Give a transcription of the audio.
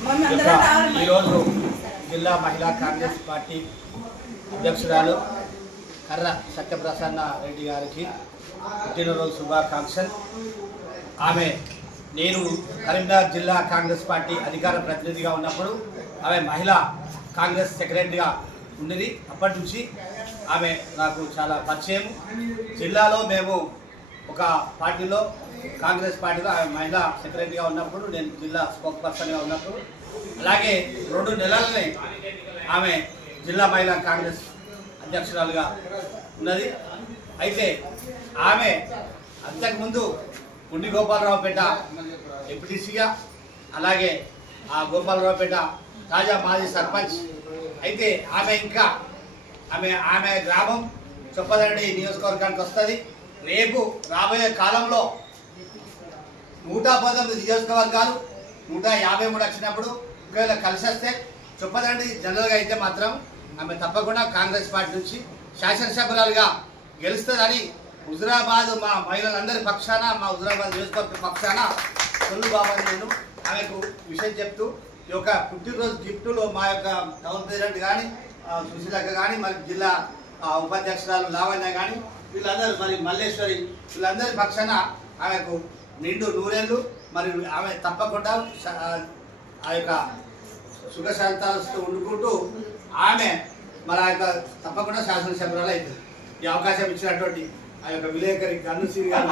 ఈరోజు జిల్లా మహిళా కాంగ్రెస్ పార్టీ అధ్యక్షురాలు కర్ర సత్యప్రసన్న రెడ్డి గారికి పుట్టినరోజు శుభాకాంక్షలు. ఆమె నేను కరీంనగర్ జిల్లా కాంగ్రెస్ పార్టీ అధికార ప్రతినిధిగా ఉన్నప్పుడు ఆమె మహిళా కాంగ్రెస్ సెక్రటరీగా ఉన్నది. అప్పటి నుంచి ఆమె నాకు చాలా పరిచయం. జిల్లాలో మేము ఒక పార్టీలో కాంగ్రెస్ పార్టీలో ఆమె మహిళా సెక్రటరీగా ఉన్నప్పుడు నేను జిల్లా స్పోక్ పర్సన్గా ఉన్నప్పుడు అలాగే రెండు నెలలని ఆమె జిల్లా మహిళా కాంగ్రెస్ అధ్యక్షురాలుగా ఉన్నది. అయితే ఆమె అంతకుముందు గుండి గోపాలరావుపేట ఎంపీటీసీగా అలాగే ఆ గోపాలరావుపేట తాజా మాజీ సర్పంచ్. అయితే ఆమె ఇంకా ఆమె ఆమె గ్రామం చొప్పదండి నియోజకవర్గానికి వస్తుంది రేపు రాబోయే కాలంలో నూట పంతొమ్మిది నియోజకవర్గాలు నూట యాభై మూడు వచ్చినప్పుడు ఒకవేళ కలిసి వస్తే చొప్పదండి జనరల్గా అయితే మాత్రం ఆమె తప్పకుండా కాంగ్రెస్ పార్టీ నుంచి శాసనసభ్యురాలుగా గెలుస్తుందని హుజురాబాద్ మా మహిళలందరి పక్షాన మా హుజురాబాద్ నియోజకవర్గ పక్షాన తొలి బాబాని నేను ఆమెకు విషయం చెప్తూ ఈ యొక్క పుట్టినరోజు గిఫ్టులు మా యొక్క టౌన్ ప్రెసిడెంట్ కానీ సుశీలక్క కానీ మరి జిల్లా ఉపాధ్యక్షురాలు లావణ్య కానీ వీళ్ళందరూ మరి మల్లేశ్వరి వీళ్ళందరి పక్షాన ఆమెకు నిండు నూరేళ్ళు మరి ఆమె తప్పకుండా ఆ యొక్క సుఖశాంతాలతో వండుకుంటూ ఆమె మరి ఆ యొక్క తప్పకుండా శాసనసభ్యురాలు అవుతుంది ఈ అవకాశం ఇచ్చినటువంటి ఆ యొక్క విలేకరి కన్ను సిరి గారు